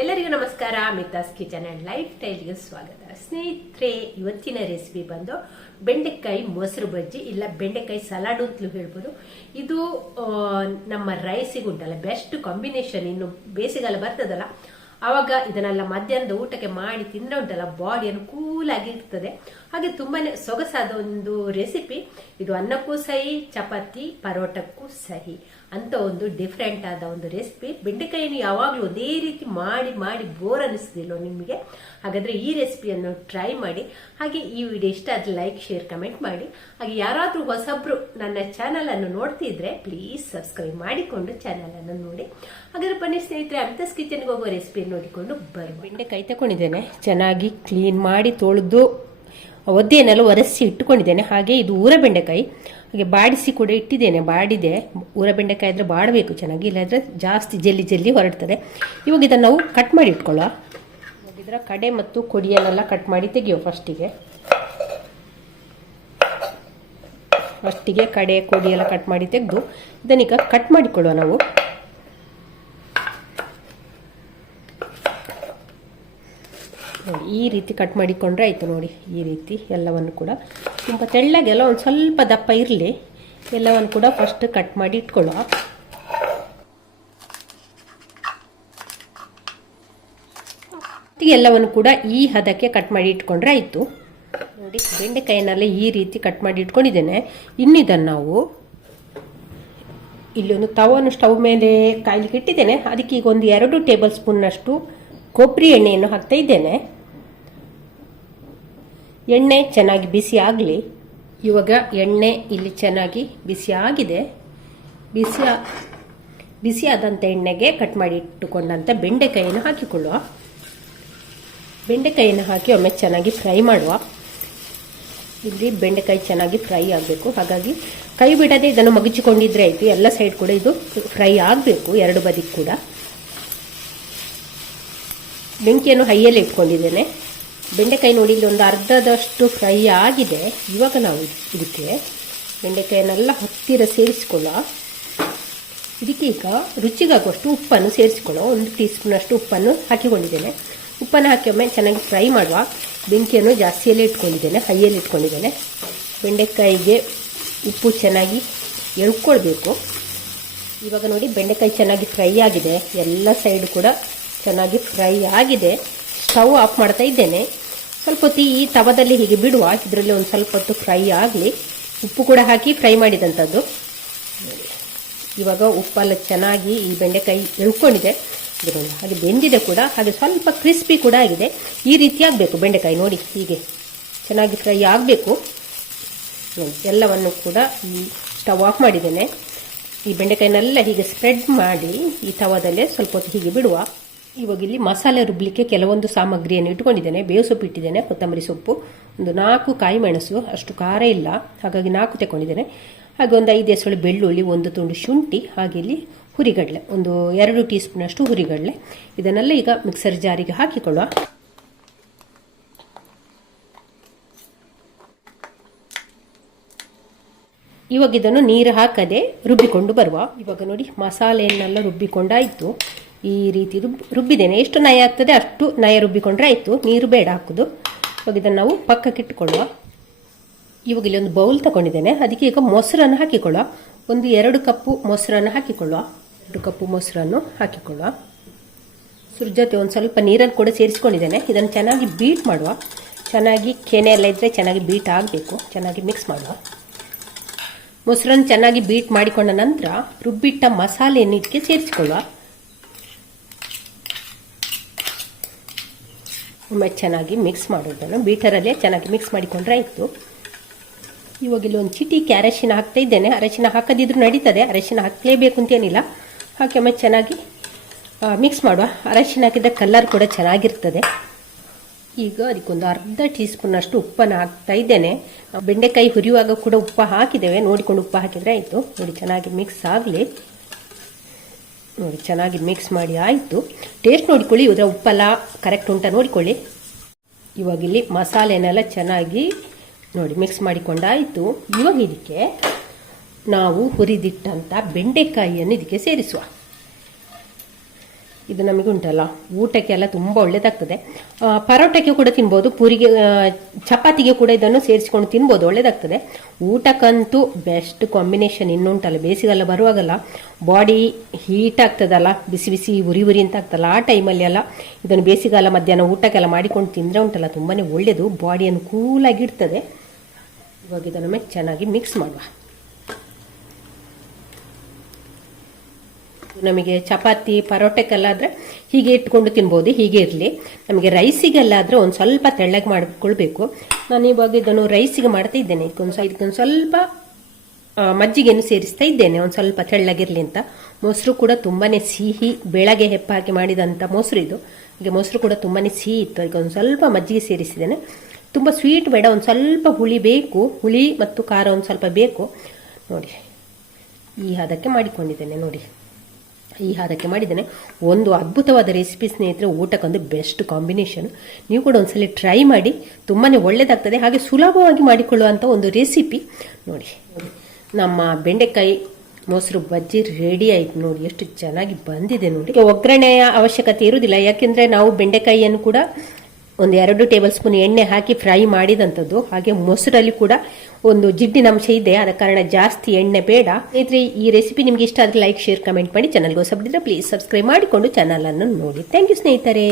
ಎಲ್ಲರಿಗೂ ನಮಸ್ಕಾರ. ಮಿತಾಸ್ kitchen and life ಸ್ಟೈಲ್ಗೆ ಸ್ವಾಗತ. ಸ್ನೇಹಿತರೆ, ಇವತ್ತಿನ ರೆಸಿಪಿ ಬಂದು ಬೆಂಡೆಕಾಯಿ ಮೊಸರು ಬಜ್ಜಿ, ಇಲ್ಲ ಬೆಂಡೆಕಾಯಿ ಸಲಾಡ್ ಅಂತಲೂ ಹೇಳ್ಬೋದು. ಇದು ನಮ್ಮ ರೈಸಿಗೆ ಉಂಟಲ್ಲ ಬೆಸ್ಟ್ ಕಾಂಬಿನೇಷನ್. ಇನ್ನು ಬೇಸಿಗೆಲ್ಲ ಬರ್ತದಲ್ಲ, ಆವಾಗ ಇದನ್ನೆಲ್ಲ ಮಧ್ಯಾಹ್ನದ ಊಟಕ್ಕೆ ಮಾಡಿ ತಿಂದ್ರೆ ಉಂಟಲ್ಲ ಬಾಡಿಯನ್ನು ಕೂಲ್ ಆಗಿರ್ತದೆ. ಹಾಗೆ ತುಂಬಾನೇ ಸೊಗಸಾದ ಒಂದು ರೆಸಿಪಿ ಇದು. ಅನ್ನಕ್ಕೂ ಸಹಿ, ಚಪಾತಿ ಪರೋಟಕ್ಕೂ ಸಹಿ ಅಂತ ಒಂದು ಡಿಫ್ರೆಂಟ್ ಆದ ಒಂದು ರೆಸಿಪಿ. ಬೆಂಡೆಕಾಯಿಯನ್ನು ಯಾವಾಗಲೂ ಒಂದೇ ರೀತಿ ಮಾಡಿ ಮಾಡಿ ಬೋರ್ ಅನಿಸ್ತಿಲ್ಲೋ ನಿಮಗೆ? ಹಾಗಾದ್ರೆ ಈ ರೆಸಿಪಿಯನ್ನು ಟ್ರೈ ಮಾಡಿ. ಹಾಗೆ ಈ ವಿಡಿಯೋ ಇಷ್ಟ ಆದ್ರೆ ಲೈಕ್, ಶೇರ್, ಕಮೆಂಟ್ ಮಾಡಿ. ಹಾಗೆ ಯಾರಾದ್ರೂ ಹೊಸಬ್ರು ನನ್ನ ಚಾನಲ್ ಅನ್ನು ನೋಡ್ತಿದ್ರೆ ಪ್ಲೀಸ್ ಸಬ್ಸ್ಕ್ರೈಬ್ ಮಾಡಿಕೊಂಡು ಚಾನಲ್ ಅನ್ನು ನೋಡಿ. ಹಾಗಾದ್ರೆ ಬನ್ನಿ ಸ್ನೇಹಿತರೆ, ಮಿತಾಸ್ ಕಿಚನ್ಗೆ ಹೋಗೋ ರೆಸಿಪಿ ನೋಡಿಕೊಂಡು ಬರುವ. ಬೆಂಡೆಕಾಯಿ ತಗೊಂಡಿದ್ದೇನೆ, ಚೆನ್ನಾಗಿ ಕ್ಲೀನ್ ಮಾಡಿ ತೊಳೆದು ಒದ್ದೆಯನ್ನೆಲ್ಲ ಒರೆಸಿ ಇಟ್ಟುಕೊಂಡಿದ್ದೇನೆ. ಹಾಗೆ ಇದು ಊರ ಬೆಂಡೆಕಾಯಿ, ಹಾಗೆ ಬಾಡಿಸಿ ಕೂಡ ಇಟ್ಟಿದ್ದೇನೆ. ಬಾಡಿದೆ. ಊರ ಬೆಂಡೆಕಾಯಿ ಆದರೆ ಬಾಡಬೇಕು ಚೆನ್ನಾಗಿ, ಇಲ್ಲಾಂದರೆ ಜಾಸ್ತಿ ಜಲ್ಲಿ ಜಲ್ಲಿ ಹೊರಡ್ತದೆ. ಇವಾಗ ಇದನ್ನು ನಾವು ಕಟ್ ಮಾಡಿ ಇಟ್ಕೊಳ್ಳೋ. ಇದರ ಕಡೆ ಮತ್ತು ಕೊಡಿಯನ್ನೆಲ್ಲ ಕಟ್ ಮಾಡಿ ತೆಗೆಯೋ. ಫಸ್ಟಿಗೆ ಕಡೆ ಕೊಡಿಯೆಲ್ಲ ಕಟ್ ಮಾಡಿ ತೆಗೆದು ಇದನ್ನೀಗ ಕಟ್ ಮಾಡಿಕೊಳ್ಳುವ ನಾವು. ನೋಡಿ, ಈ ರೀತಿ ಕಟ್ ಮಾಡಿಕೊಂಡ್ರೆ ಆಯಿತು. ನೋಡಿ, ಈ ರೀತಿ ಎಲ್ಲವನ್ನು ಕೂಡ ತುಂಬ ತೆಳ್ಳಗೆಲ್ಲ ಒಂದು ಸ್ವಲ್ಪ ದಪ್ಪ ಇರಲಿ. ಎಲ್ಲವನ್ನು ಕೂಡ ಫಸ್ಟ್ ಕಟ್ ಮಾಡಿ ಇಟ್ಕೊಳ್ಳುವ. ಎಲ್ಲವನ್ನು ಕೂಡ ಈ ಹದಕ್ಕೆ ಕಟ್ ಮಾಡಿ ಇಟ್ಕೊಂಡ್ರೆ ಆಯಿತು. ನೋಡಿ, ಬೆಂಡೆಕಾಯಿನೆಲ್ಲ ಈ ರೀತಿ ಕಟ್ ಮಾಡಿ ಇಟ್ಕೊಂಡಿದ್ದೇನೆ. ಇನ್ನಿದನ್ನು ನಾವು ಇಲ್ಲೊಂದು ತವನ್ನು ಸ್ಟವ್ ಮೇಲೆ ಕಾಯ್ಲಿಕ್ಕೆ ಇಟ್ಟಿದ್ದೇನೆ. ಅದಕ್ಕೆ ಈಗ ಒಂದು 2 ಟೇಬಲ್ ಸ್ಪೂನ್ನಷ್ಟು ಕೊಬ್ಬರಿ ಎಣ್ಣೆಯನ್ನು ಹಾಕ್ತಾ ಇದ್ದೇನೆ. ಎಣ್ಣೆ ಚೆನ್ನಾಗಿ ಬಿಸಿ ಆಗಲಿ. ಇವಾಗ ಎಣ್ಣೆ ಇಲ್ಲಿ ಚೆನ್ನಾಗಿ ಬಿಸಿ ಆಗಿದೆ. ಬಿಸಿ ಆದಂಥ ಎಣ್ಣೆಗೆ ಕಟ್ ಮಾಡಿ ಇಟ್ಟುಕೊಂಡಂಥ ಬೆಂಡೆಕಾಯಿಯನ್ನು ಹಾಕಿಕೊಳ್ಳುವ. ಬೆಂಡೆಕಾಯಿಯನ್ನು ಹಾಕಿ ಒಮ್ಮೆ ಚೆನ್ನಾಗಿ ಫ್ರೈ ಮಾಡುವ. ಇಲ್ಲಿ ಬೆಂಡೆಕಾಯಿ ಚೆನ್ನಾಗಿ ಫ್ರೈ ಆಗಬೇಕು. ಹಾಗಾಗಿ ಕೈ ಬಿಡದೆ ಇದನ್ನು ಮಗಚಿಕೊಂಡಿದ್ರೆ ಆಯಿತು. ಎಲ್ಲ ಸೈಡ್ ಕೂಡ ಇದು ಫ್ರೈ ಆಗಬೇಕು, 2 ಬದಿ ಕೂಡ. ಬೆಂಕಿಯನ್ನು ಹೈಯಲ್ಲಿ ಇಟ್ಕೊಂಡಿದ್ದೇನೆ. ಬೆಂಡೆಕಾಯಿ ನೋಡಿ, ಇಲ್ಲಿ ಒಂದು ಅರ್ಧದಷ್ಟು ಫ್ರೈ ಆಗಿದೆ. ಇವಾಗ ನಾವು ಇದಕ್ಕೆ ಬೆಂಡೆಕಾಯಿನೆಲ್ಲ ಹತ್ತಿರ ಸೇರಿಸಿಕೊಳ್ಳೋ. ಇದಕ್ಕೆ ಈಗ ರುಚಿಗಾಗುವಷ್ಟು ಉಪ್ಪನ್ನು ಸೇರಿಸಿಕೊಳ್ಳೋ. 1 ಟೀ ಸ್ಪೂನಷ್ಟು ಉಪ್ಪನ್ನು ಹಾಕಿಕೊಂಡಿದ್ದೇನೆ. ಉಪ್ಪನ್ನು ಹಾಕಿ ಒಮ್ಮೆ ಚೆನ್ನಾಗಿ ಫ್ರೈ ಮಾಡುವ. ಬೆಂಕಿಯನ್ನು ಜಾಸ್ತಿಯಲ್ಲೇ ಇಟ್ಕೊಂಡಿದ್ದೇನೆ, ಹೈಯಲ್ಲಿ ಇಟ್ಕೊಂಡಿದ್ದೇನೆ. ಬೆಂಡೆಕಾಯಿಗೆ ಉಪ್ಪು ಚೆನ್ನಾಗಿ ಎಳ್ಕೊಳ್ಬೇಕು. ಇವಾಗ ನೋಡಿ, ಬೆಂಡೆಕಾಯಿ ಚೆನ್ನಾಗಿ ಫ್ರೈ ಆಗಿದೆ. ಎಲ್ಲ ಸೈಡ್ ಕೂಡ ಚೆನ್ನಾಗಿ ಫ್ರೈ ಆಗಿದೆ. ಸ್ಟವ್ ಆಫ್ ಮಾಡ್ತಾ ಇದ್ದೇನೆ. ಸ್ವಲ್ಪ ಹೊತ್ತು ಈ ತವದಲ್ಲಿ ಹೀಗೆ ಬಿಡುವ. ಇದರಲ್ಲಿ ಒಂದು ಸ್ವಲ್ಪ ಹೊತ್ತು ಫ್ರೈ ಆಗಲಿ. ಉಪ್ಪು ಕೂಡ ಹಾಕಿ ಫ್ರೈ ಮಾಡಿದಂಥದ್ದು. ಇವಾಗ ಉಪ್ಪೆಲ್ಲ ಚೆನ್ನಾಗಿ ಈ ಬೆಂಡೆಕಾಯಿ ಎಳ್ಕೊಂಡಿದೆ. ಹಾಗೆ ಬೆಂದಿದೆ ಕೂಡ, ಹಾಗೆ ಸ್ವಲ್ಪ ಕ್ರಿಸ್ಪಿ ಕೂಡ ಆಗಿದೆ. ಈ ರೀತಿ ಆಗಬೇಕು ಬೆಂಡೆಕಾಯಿ. ನೋಡಿ, ಹೀಗೆ ಚೆನ್ನಾಗಿ ಫ್ರೈ ಆಗಬೇಕು. ಎಲ್ಲವನ್ನು ಕೂಡ ಈ ಸ್ಟವ್ ಆಫ್ ಮಾಡಿದ್ದೇನೆ. ಈ ಬೆಂಡೆಕಾಯಿನೆಲ್ಲ ಹೀಗೆ ಸ್ಪ್ರೆಡ್ ಮಾಡಿ ಈ ತವದಲ್ಲೇ ಸ್ವಲ್ಪ ಹೊತ್ತು ಹೀಗೆ ಬಿಡುವ. ಇವಾಗ ಇಲ್ಲಿ ಮಸಾಲೆ ರುಬ್ಬಲಿಕ್ಕೆ ಕೆಲವೊಂದು ಸಾಮಗ್ರಿಯನ್ನು ಇಟ್ಕೊಂಡಿದ್ದೇನೆ. ಬೇವು ಸೊಪ್ಪು ಇಟ್ಟಿದ್ದೇನೆ, ಕೊತ್ತಂಬರಿ ಸೊಪ್ಪು, ಒಂದು 4 ಕಾಯಿ ಮೆಣಸು, ಅಷ್ಟು ಖಾರ ಇಲ್ಲ ಹಾಗಾಗಿ 4 ತಗೊಂಡಿದ್ದೇನೆ. ಹಾಗೆ ಒಂದು 5 ಎಸಳು ಬೆಳ್ಳುಳ್ಳಿ, 1 ತುಂಡು ಶುಂಠಿ, ಹಾಗೆ ಇಲ್ಲಿ ಹುರಿಗಡಲೆ, ಒಂದು 2 ಟೀ ಸ್ಪೂನಷ್ಟು ಹುರಿಗಡಲೆ. ಇದನ್ನೆಲ್ಲ ಈಗ ಮಿಕ್ಸರ್ ಜಾರಿಗೆ ಹಾಕಿಕೊಳ್ಳುವ. ಇವಾಗ ಇದನ್ನು ನೀರು ಹಾಕದೆ ರುಬ್ಬಿಕೊಂಡು ಬರುವ. ಇವಾಗ ನೋಡಿ, ಮಸಾಲೆಯನ್ನೆಲ್ಲ ರುಬ್ಬಿಕೊಂಡಾಯಿತು. ಈ ರೀತಿ ರುಬ್ಬಿದ್ದೇನೆ. ಎಷ್ಟು ನಯ ಆಗ್ತದೆ ಅಷ್ಟು ನಯ ರುಬ್ಬಿಕೊಂಡ್ರೆ ಆಯಿತು. ನೀರು ಬೇಡ ಹಾಕೋದು. ಇವಾಗ ಇದನ್ನು ನಾವು ಪಕ್ಕಕ್ಕೆ ಇಟ್ಟುಕೊಳ್ಳುವ. ಇವಾಗ ಇಲ್ಲಿ ಒಂದು ಬೌಲ್ ತಗೊಂಡಿದ್ದೇನೆ. ಅದಕ್ಕೆ ಈಗ ಮೊಸರನ್ನು ಹಾಕಿಕೊಳ್ಳುವ. ಒಂದು 2 ಕಪ್ಪು ಮೊಸರನ್ನು ಹಾಕಿಕೊಳ್ಳುವ. 2 ಕಪ್ಪು ಮೊಸರನ್ನು ಹಾಕಿಕೊಳ್ಳುವ. ಜೊತೆ ಒಂದು ಸ್ವಲ್ಪ ನೀರನ್ನು ಕೂಡ ಸೇರಿಸ್ಕೊಂಡಿದ್ದೇನೆ. ಇದನ್ನು ಚೆನ್ನಾಗಿ ಬೀಟ್ ಮಾಡುವ. ಚೆನ್ನಾಗಿ ಕೆನೆ ಎಲ್ಲ ಇದ್ದರೆ ಚೆನ್ನಾಗಿ ಬೀಟ್ ಆಗಬೇಕು. ಚೆನ್ನಾಗಿ ಮಿಕ್ಸ್ ಮಾಡುವ. ಮೊಸರನ್ನು ಚೆನ್ನಾಗಿ ಬೀಟ್ ಮಾಡಿಕೊಂಡ ನಂತರ ರುಬ್ಬಿಟ್ಟ ಮಸಾಲೆಯನ್ನು ಇದಕ್ಕೆ ಸೇರಿಸಿಕೊಳ್ಳುವ. ಒಮ್ಮೆ ಚೆನ್ನಾಗಿ ಮಿಕ್ಸ್ ಮಾಡೋದನ್ನು ಬೀಟರಲ್ಲೇ ಚೆನ್ನಾಗಿ ಮಿಕ್ಸ್ ಮಾಡಿಕೊಂಡ್ರೆ ಆಯಿತು. ಇವಾಗ ಇಲ್ಲಿ ಒಂದು ಚಿಟಿಕೆ ಅರಶಿನ ಹಾಕ್ತಾ ಇದ್ದೇನೆ. ಅರಶಿನ ಹಾಕದಿದ್ರೂ ನಡೀತದೆ, ಅರಶಿನ ಹಾಕಲೇಬೇಕು ಅಂತೇನಿಲ್ಲ. ಹಾಕಿ ಒಮ್ಮೆ ಚೆನ್ನಾಗಿ ಮಿಕ್ಸ್ ಮಾಡುವ. ಅರಶಿನ ಹಾಕಿದ ಕಲರ್ ಕೂಡ ಚೆನ್ನಾಗಿರ್ತದೆ. ಈಗ ಅದಕ್ಕೊಂದು ಅರ್ಧ ಟೀ ಸ್ಪೂನಷ್ಟು ಉಪ್ಪನ್ನು ಹಾಕ್ತಾ ಇದ್ದೇನೆ. ಬೆಂಡೆಕಾಯಿ ಹುರಿಯುವಾಗ ಕೂಡ ಉಪ್ಪು ಹಾಕಿದ್ದೇವೆ, ನೋಡಿಕೊಂಡು ಉಪ್ಪು ಹಾಕಿದರೆ ಆಯಿತು. ನೋಡಿ, ಚೆನ್ನಾಗಿ ಮಿಕ್ಸ್ ಆಗಲಿ. ನೋಡಿ, ಚೆನ್ನಾಗಿ ಮಿಕ್ಸ್ ಮಾಡಿ ಆಯಿತು. ಟೇಸ್ಟ್ ನೋಡಿಕೊಳ್ಳಿ, ಇದರ ಉಪ್ಪೆಲ್ಲ ಕರೆಕ್ಟ್ ಉಂಟಾ ನೋಡಿಕೊಳ್ಳಿ. ಇವಾಗ ಇಲ್ಲಿ ಮಸಾಲೆನೆಲ್ಲ ಚೆನ್ನಾಗಿ ನೋಡಿ ಮಿಕ್ಸ್ ಮಾಡಿಕೊಂಡಾಯಿತು. ಇವಾಗ ಇದಕ್ಕೆ ನಾವು ಹುರಿದಿಟ್ಟಂಥ ಬೆಂಡೆಕಾಯಿಯನ್ನು ಇದಕ್ಕೆ ಸೇರಿಸುವ. ಇದು ನಮಗೆ ಉಂಟಲ್ಲ ಊಟಕ್ಕೆಲ್ಲ ತುಂಬ ಒಳ್ಳೇದಾಗ್ತದೆ. ಪರೋಟಕ್ಕೆ ಕೂಡ ತಿನ್ಬೋದು, ಪೂರಿಗೆ ಚಪಾತಿಗೆ ಕೂಡ ಇದನ್ನು ಸೇರಿಸ್ಕೊಂಡು ತಿನ್ಬೋದು, ಒಳ್ಳೇದಾಗ್ತದೆ. ಊಟಕ್ಕಂತೂ ಬೆಸ್ಟ್ ಕಾಂಬಿನೇಷನ್. ಇನ್ನುಂಟಲ್ಲ ಬೇಸಿಗೆಲ್ಲ ಬರುವಾಗಲ್ಲ ಬಾಡಿ ಹೀಟ್ ಆಗ್ತದಲ್ಲ, ಬಿಸಿ ಬಿಸಿ ಉರಿ ಉರಿ ಅಂತ ಆಗ್ತಲ್ಲ, ಆ ಟೈಮಲ್ಲಿ ಎಲ್ಲ ಇದನ್ನು ಬೇಸಿಗೆಲ್ಲ ಮಧ್ಯಾಹ್ನ ಊಟಕ್ಕೆಲ್ಲ ಮಾಡಿಕೊಂಡು ತಿಂದರೆ ಉಂಟಲ್ಲ ತುಂಬಾ ಒಳ್ಳೆಯದು, ಬಾಡಿಯನ್ನು ಕೂಲಾಗಿ ಇಡ್ತದೆ. ಇವಾಗ ಇದನ್ನು ಚೆನ್ನಾಗಿ ಮಿಕ್ಸ್ ಮಾಡುವ. ನಮಗೆ ಚಪಾತಿ ಪರೋಟಕ್ಕೆಲ್ಲ ಆದರೆ ಹೀಗೆ ಇಟ್ಕೊಂಡು ತಿನ್ಬೋದು, ಹೀಗೆ ಇರಲಿ. ನಮಗೆ ರೈಸಿಗೆಲ್ಲ ಆದರೆ ಒಂದು ಸ್ವಲ್ಪ ತೆಳ್ಳಗೆ ಮಾಡಿಕೊಳ್ಬೇಕು. ನಾನು ಇವಾಗ ಇದನ್ನು ರೈಸಿಗೆ ಮಾಡ್ತಾ ಇದ್ದೇನೆ. ಇದಕ್ಕೊಂದು ಸ್ವಲ್ಪ ಮಜ್ಜಿಗೆಯನ್ನು ಸೇರಿಸ್ತಾ ಇದ್ದೇನೆ, ಒಂದು ಸ್ವಲ್ಪ ತೆಳ್ಳಗಿರಲಿ ಅಂತ. ಮೊಸರು ಕೂಡ ತುಂಬಾ ಸಿಹಿ, ಬೆಳಗ್ಗೆ ಹೆಪ್ಪಾಕಿ ಮಾಡಿದಂಥ ಮೊಸರು ಇದು. ಹೀಗೆ ಮೊಸರು ಕೂಡ ತುಂಬಾ ಸಿಹಿ ಇತ್ತು, ಈಗ ಒಂದು ಸ್ವಲ್ಪ ಮಜ್ಜಿಗೆ ಸೇರಿಸಿದ್ದೇನೆ. ತುಂಬ ಸ್ವೀಟ್ ಬೇಡ, ಒಂದು ಸ್ವಲ್ಪ ಹುಳಿ ಬೇಕು, ಹುಳಿ ಮತ್ತು ಖಾರ ಒಂದು ಸ್ವಲ್ಪ ಬೇಕು. ನೋಡಿ ಈ ಹದಕ್ಕೆ ಮಾಡಿಕೊಂಡಿದ್ದೇನೆ. ನೋಡಿ ಈ ಹದಕ್ಕೆ ಮಾಡಿದ್ದೇನೆ. ಒಂದು ಅದ್ಭುತವಾದ ರೆಸಿಪಿ ಸ್ನೇಹಿತರೆ, ಊಟಕ್ಕೊಂದು ಬೆಸ್ಟ್ ಕಾಂಬಿನೇಷನ್. ನೀವು ಕೂಡ ಒಂದ್ಸಲ ಟ್ರೈ ಮಾಡಿ, ತುಂಬಾ ಒಳ್ಳೆಯದಾಗ್ತದೆ. ಹಾಗೆ ಸುಲಭವಾಗಿ ಮಾಡಿಕೊಳ್ಳುವಂಥ ಒಂದು ರೆಸಿಪಿ. ನೋಡಿ ನಮ್ಮ ಬೆಂಡೆಕಾಯಿ ಮೊಸರು ಬಜ್ಜಿ ರೆಡಿ ಆಯ್ತು. ನೋಡಿ ಎಷ್ಟು ಚೆನ್ನಾಗಿ ಬಂದಿದೆ. ನೋಡಿ ಒಗ್ಗರಣೆಯ ಅವಶ್ಯಕತೆ ಇರುವುದಿಲ್ಲ, ಯಾಕೆಂದರೆ ನಾವು ಬೆಂಡೆಕಾಯಿಯನ್ನು ಕೂಡ ಒಂದು 2 ಟೇಬಲ್ ಸ್ಪೂನ್ ಎಣ್ಣೆ ಹಾಕಿ ಫ್ರೈ ಮಾಡಿದಂಥದ್ದು. ಹಾಗೆ ಮೊಸರಲ್ಲಿ ಕೂಡ ಒಂದು ಜಿಡ್ಡಿನ ಅಂಶ ಇದೆ, ಆದ ಕಾರಣ ಜಾಸ್ತಿ ಎಣ್ಣೆ ಬೇಡ. ಸ್ನೇಹಿತರೆ, ಈ ರೆಸಿಪಿ ನಿಮ್ಗೆ ಇಷ್ಟ ಆದರೆ ಲೈಕ್, ಶೇರ್, ಕಮೆಂಟ್ ಮಾಡಿ. ಚಾನಲ್ಗೆ ಹೊಸಬಿಟ್ಟಿದ್ರೆ ಪ್ಲೀಸ್ ಸಬ್ಸ್ಕ್ರೈಬ್ ಮಾಡಿಕೊಂಡು ಚಾನಲ್ ಅನ್ನು ನೋಡಿ. ಥ್ಯಾಂಕ್ ಯು ಸ್ನೇಹಿತರೆ.